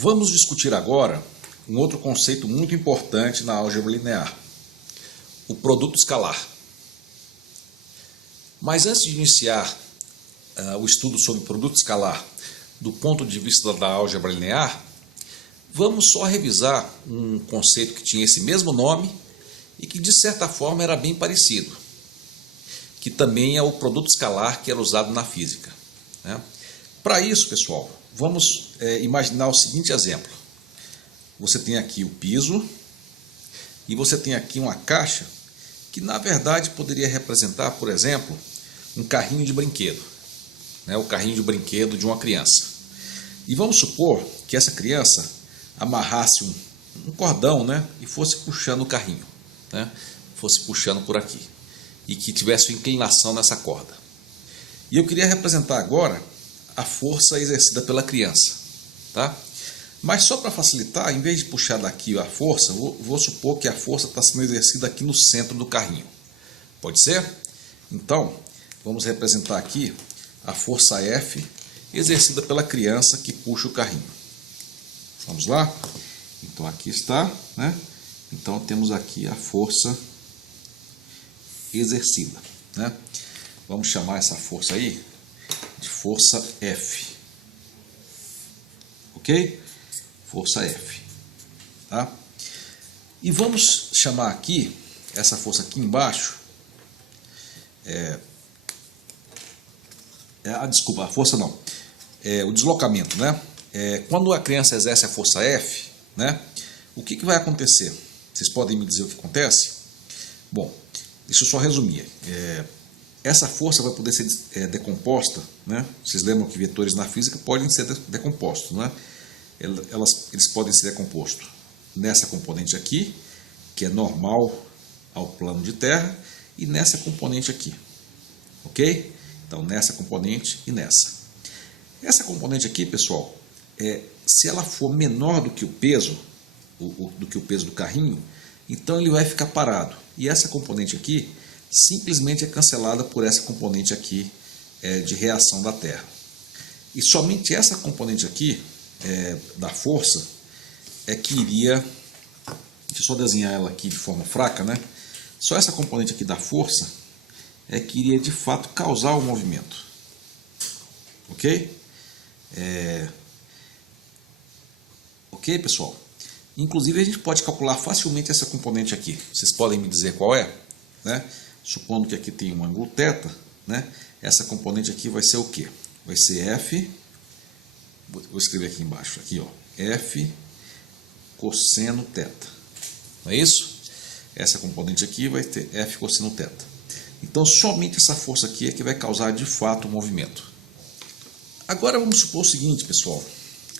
Vamos discutir agora um outro conceito muito importante na álgebra linear, o produto escalar. Mas antes de iniciar o estudo sobre produto escalar do ponto de vista da álgebra linear, vamos só revisar um conceito que tinha esse mesmo nome e que de certa forma era bem parecido, que também é o produto escalar que era usado na física, né? Para isso, pessoal, vamos imaginar o seguinte exemplo. Você tem aqui o piso e você tem aqui uma caixa que na verdade poderia representar, por exemplo, um carrinho de brinquedo, né? O carrinho de brinquedo de uma criança. E vamos supor que essa criança amarrasse um cordão, né? E fosse puxando o carrinho, né? Fosse puxando por aqui e que tivesse uma inclinação nessa corda. E eu queria representar agora a força exercida pela criança, tá? Mas só para facilitar, em vez de puxar daqui a força, vou supor que a força está sendo exercida aqui no centro do carrinho. Pode ser? Então, vamos representar aqui a força F exercida pela criança que puxa o carrinho. Vamos lá? Então aqui está, né? Então temos aqui a força exercida, né? Vamos chamar essa força aí de força F. Ok? Força F. Tá? E vamos chamar aqui, essa força aqui embaixo, desculpa, a força não, o deslocamento, né? Quando a criança exerce a força F, né? O que vai acontecer? Vocês podem me dizer o que acontece? Bom, deixa eu só resumir. Essa força vai poder ser decomposta, né? Vocês lembram que vetores na física podem ser decompostos, né? Eles podem ser decompostos nessa componente aqui, que é normal ao plano de terra, e nessa componente aqui, ok? Então, nessa componente e nessa. Essa componente aqui, pessoal, se ela for menor do que o peso, do carrinho, então ele vai ficar parado. E essa componente aqui simplesmente é cancelada por essa componente aqui de reação da Terra. E somente essa componente aqui da força que iria, deixa eu só desenhar ela aqui de forma fraca, né? Só essa componente aqui da força que iria de fato causar o movimento, ok? Ok, pessoal? Inclusive a gente pode calcular facilmente essa componente aqui. Vocês podem me dizer qual é, né? Supondo que aqui tem um ângulo θ, né? Essa componente aqui vai ser o quê? Vai ser F, vou escrever aqui embaixo, aqui ó, F cosseno θ. Não é isso? Essa componente aqui vai ter F cosseno θ. Então somente essa força aqui é que vai causar de fato o movimento. Agora vamos supor o seguinte, pessoal,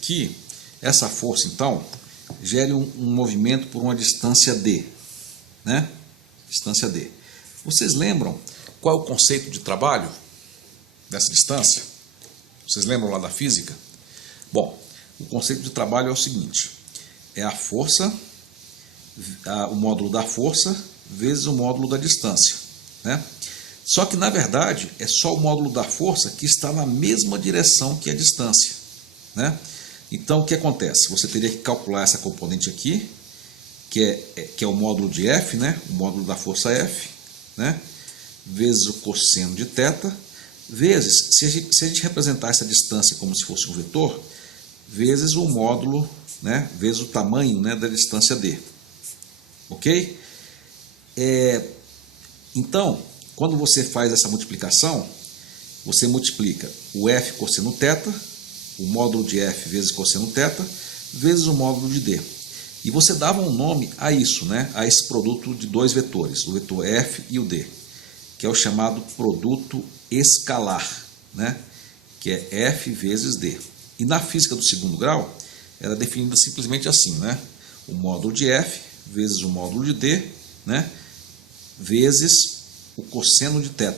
que essa força então gere um movimento por uma distância d, né? Distância d. Vocês lembram qual é o conceito de trabalho dessa distância? Vocês lembram lá da física? Bom, o conceito de trabalho é o seguinte: é a força, o módulo da força vezes o módulo da distância, né? Só que na verdade é só o módulo da força que está na mesma direção que a distância, né? Então o que acontece? Você teria que calcular essa componente aqui, que é o módulo de F, né? O módulo da força F, né? Vezes o cosseno de θ, vezes, se a gente representar essa distância como se fosse um vetor, vezes o módulo, né? Vezes o tamanho, né, da distância d. Ok? Então, quando você faz essa multiplicação, você multiplica o F cosseno θ, o módulo de F vezes cosseno θ, vezes o módulo de d. E você dava um nome a isso, né? A esse produto de dois vetores, o vetor F e o d, que é o chamado produto escalar, né? Que é F vezes d. E na física do segundo grau, era definida simplesmente assim, né? O módulo de F vezes o módulo de d, né? Vezes o cosseno de θ,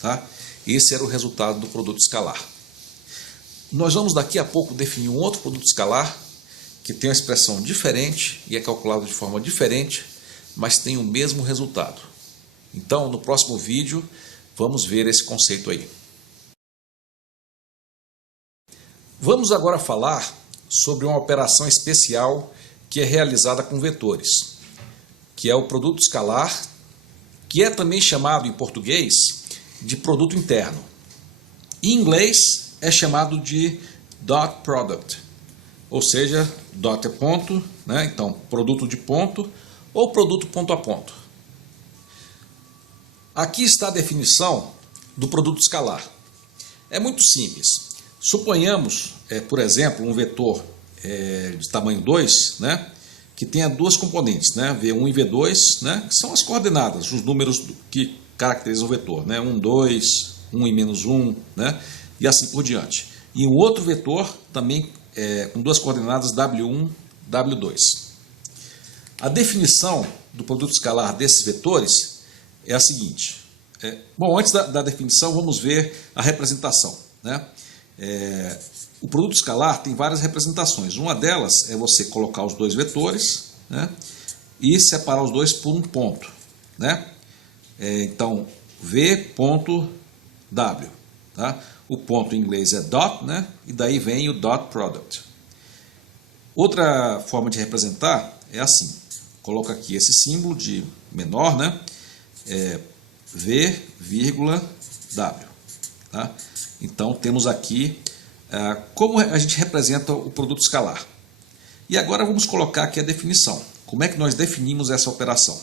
tá? Esse era o resultado do produto escalar. Nós vamos daqui a pouco definir um outro produto escalar que tem uma expressão diferente e é calculado de forma diferente, mas tem o mesmo resultado. Então, no próximo vídeo, vamos ver esse conceito aí. Vamos agora falar sobre uma operação especial que é realizada com vetores, que é o produto escalar, que é também chamado em português de produto interno. Em inglês é chamado de dot product, ou seja, dot é ponto, né? Então produto de ponto ou produto ponto a ponto. Aqui está a definição do produto escalar. É muito simples. Suponhamos, por exemplo, um vetor de tamanho 2, né, que tenha duas componentes, né, V1 e V2, né, que são as coordenadas, os números que caracterizam o vetor, né, 1, 2, 1 e menos 1, né, e assim por diante. E um outro vetor também com duas coordenadas W1, W2. A definição do produto escalar desses vetores é a seguinte. Bom, antes da definição, vamos ver a representação, né? O produto escalar tem várias representações. Uma delas é você colocar os dois vetores, né, e separar os dois por um ponto, né? Então, V ponto W. Tá? O ponto em inglês é dot, né? E daí vem o dot product. Outra forma de representar é assim. Coloca aqui esse símbolo de menor, né? V, vírgula, W. Tá? Então, temos aqui como a gente representa o produto escalar. E agora vamos colocar aqui a definição. Como é que nós definimos essa operação?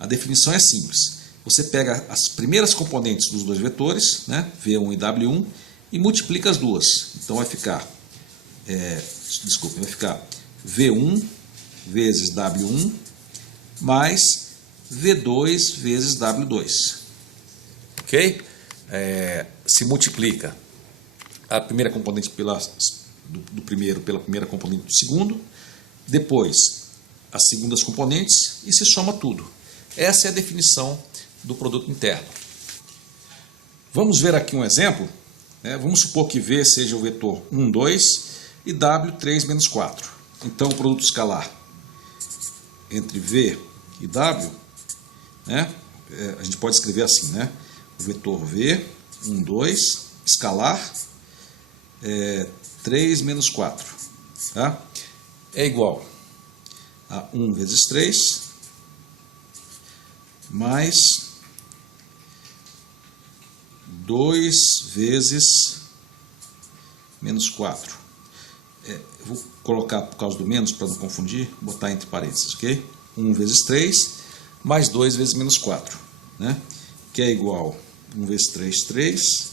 A definição é simples. Você pega as primeiras componentes dos dois vetores, né, V1 e W1, e multiplica as duas. Então vai ficar, vai ficar V1 vezes W1 mais V2 vezes W2. Ok? Se multiplica a primeira componente do primeiro pela primeira componente do segundo, depois as segundas componentes e se soma tudo. Essa é a definição do produto interno. Vamos ver aqui um exemplo. Vamos supor que V seja o vetor 1, 2 e W 3, menos 4. Então o produto escalar entre V e W, né, a gente pode escrever assim, né? O vetor V, 1, 2, escalar, 3 menos 4. Tá? É igual a 1 vezes 3 mais 2 vezes menos 4. Eu vou colocar por causa do menos para não confundir, botar entre parênteses, ok? 1 vezes 3 mais 2 vezes menos 4, né? Que é igual a 1 vezes 3, 3,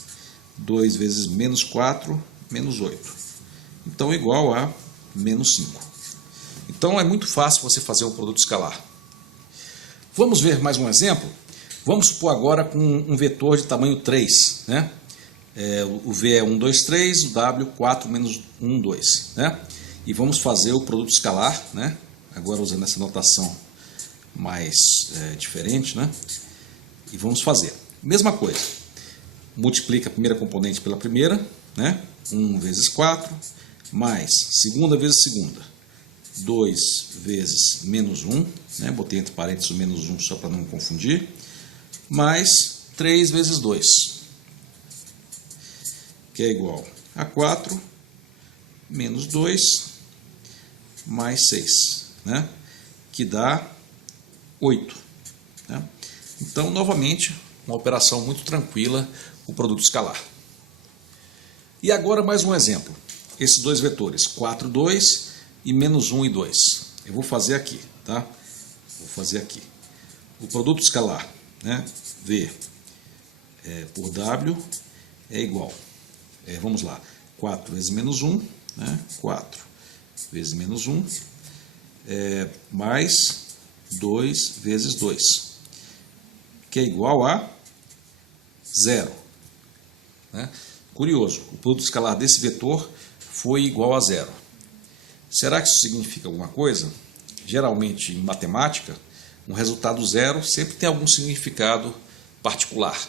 2 vezes menos 4, menos 8. Então é igual a menos 5. Então é muito fácil você fazer um produto escalar. Vamos ver mais um exemplo? Vamos supor agora com um vetor de tamanho 3, né? O V é 1, 2, 3, o W 4 menos 1, 2, né? E vamos fazer o produto escalar, né? Agora usando essa notação mais diferente, né? E vamos fazer. Mesma coisa. Multiplica a primeira componente pela primeira, né? 1 vezes 4, mais segunda vezes segunda. 2 vezes menos 1, né? Botei entre parênteses o menos 1 só para não confundir. Mais 3 vezes 2, que é igual a 4, menos 2, mais 6, né? Que dá 8. Né? Então, novamente, uma operação muito tranquila, o produto escalar. E agora mais um exemplo. Esses dois vetores, 4, 2 e menos 1 e 2. Eu vou fazer aqui, tá? Vou fazer aqui. O produto escalar, né? V por W é igual. Vamos lá. 4 vezes menos 1, né? 4 vezes menos 1, mais 2 vezes 2, que é igual a 0. Né? Curioso, o produto escalar desse vetor foi igual a 0. Será que isso significa alguma coisa? Geralmente, em matemática, um resultado 0 sempre tem algum significado particular.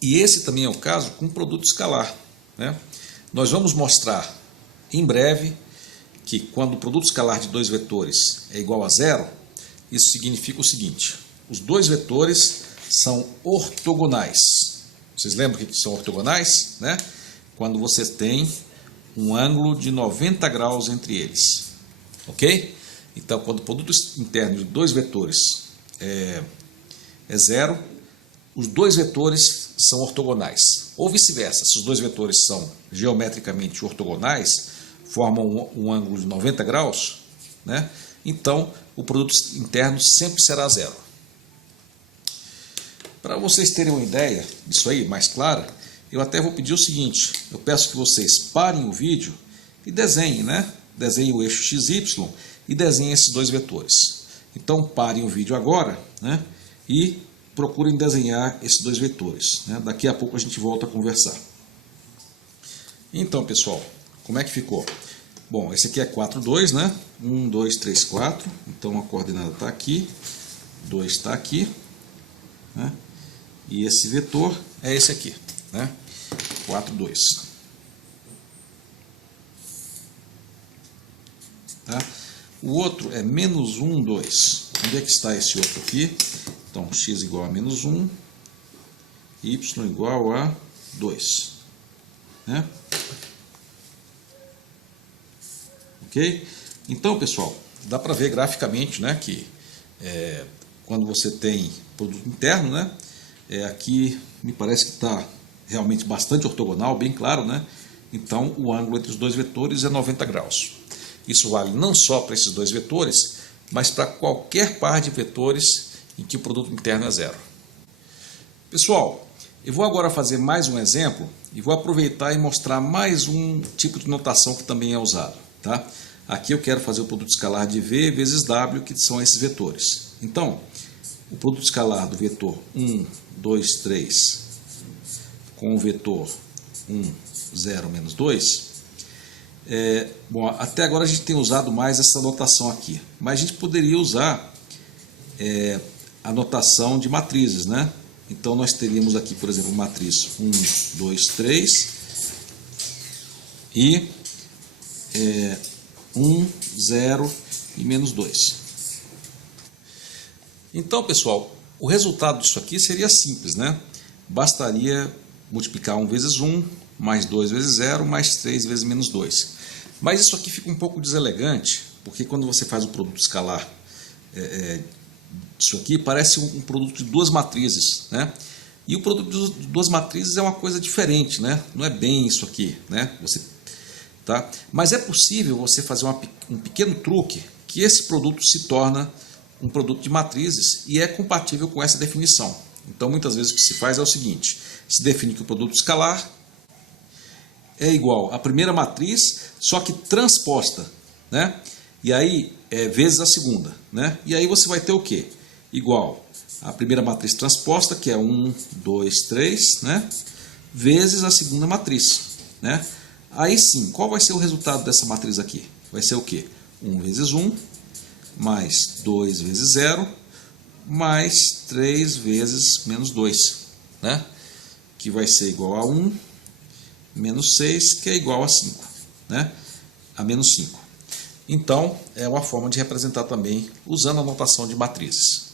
E esse também é o caso com o produto escalar. Né? Nós vamos mostrar em breve que quando o produto escalar de dois vetores é igual a 0, isso significa o seguinte: os dois vetores são ortogonais. Vocês lembram o que são ortogonais? Né? Quando você tem um ângulo de 90 graus entre eles. Ok? Então, quando o produto interno de dois vetores é zero, os dois vetores são ortogonais. Ou vice-versa, se os dois vetores são geometricamente ortogonais, formam um ângulo de 90 graus, né? Então o produto interno sempre será zero. Para vocês terem uma ideia disso aí, mais clara, eu até vou pedir o seguinte: eu peço que vocês parem o vídeo e desenhem, né? Desenhem o eixo XY e desenhem esses dois vetores. Então parem o vídeo agora, né? E procurem desenhar esses dois vetores, né? Daqui a pouco a gente volta a conversar. Então, pessoal, como é que ficou? Bom, esse aqui é 4, 2, né? 1, 2, 3, 4. Então a coordenada está aqui, 2 está aqui, né? E esse vetor é esse aqui, né? 4, 2. Tá? O outro é menos 1, 2. Onde é que está esse outro aqui? Então, x igual a menos 1, y igual a 2. Né? Ok? Então, pessoal, dá para ver graficamente, né, que quando você tem produto interno, né, aqui me parece que está realmente bastante ortogonal, bem claro, né? Então, o ângulo entre os dois vetores é 90 graus. Isso vale não só para esses dois vetores, mas para qualquer par de vetores em que o produto interno é zero. Pessoal, eu vou agora fazer mais um exemplo e vou aproveitar e mostrar mais um tipo de notação que também é usado. Tá? Aqui eu quero fazer o produto escalar de V vezes W, que são esses vetores. Então, o produto escalar do vetor 1, 2, 3 com o vetor 1, 0, menos 2, bom, até agora a gente tem usado mais essa notação aqui, mas a gente poderia usar a notação de matrizes, né? Então nós teríamos aqui, por exemplo, matriz 1, 2, 3 e 1, 0 e menos 2. Então, pessoal, o resultado disso aqui seria simples, né? Bastaria multiplicar 1 vezes 1, mais 2 vezes 0, mais 3 vezes menos 2. Mas isso aqui fica um pouco deselegante, porque quando você faz o produto escalar isso aqui parece um produto de duas matrizes, né? E o produto de duas matrizes é uma coisa diferente, né? Não é bem isso aqui, né? Tá? Mas é possível você fazer um pequeno truque que esse produto se torna um produto de matrizes e é compatível com essa definição. Então, muitas vezes o que se faz é o seguinte: se define que o produto escalar é igual à primeira matriz, só que transposta, né? E aí vezes a segunda, né? E aí você vai ter o quê? Igual a primeira matriz transposta, que é 1, 2, 3, né? Vezes a segunda matriz, né? Aí sim, qual vai ser o resultado dessa matriz aqui? Vai ser o quê? 1 vezes 1, mais 2 vezes 0, mais 3 vezes menos 2, né? Que vai ser igual a 1, menos 6, que é igual a 5, né? A menos 5. Então, é uma forma de representar também usando a notação de matrizes.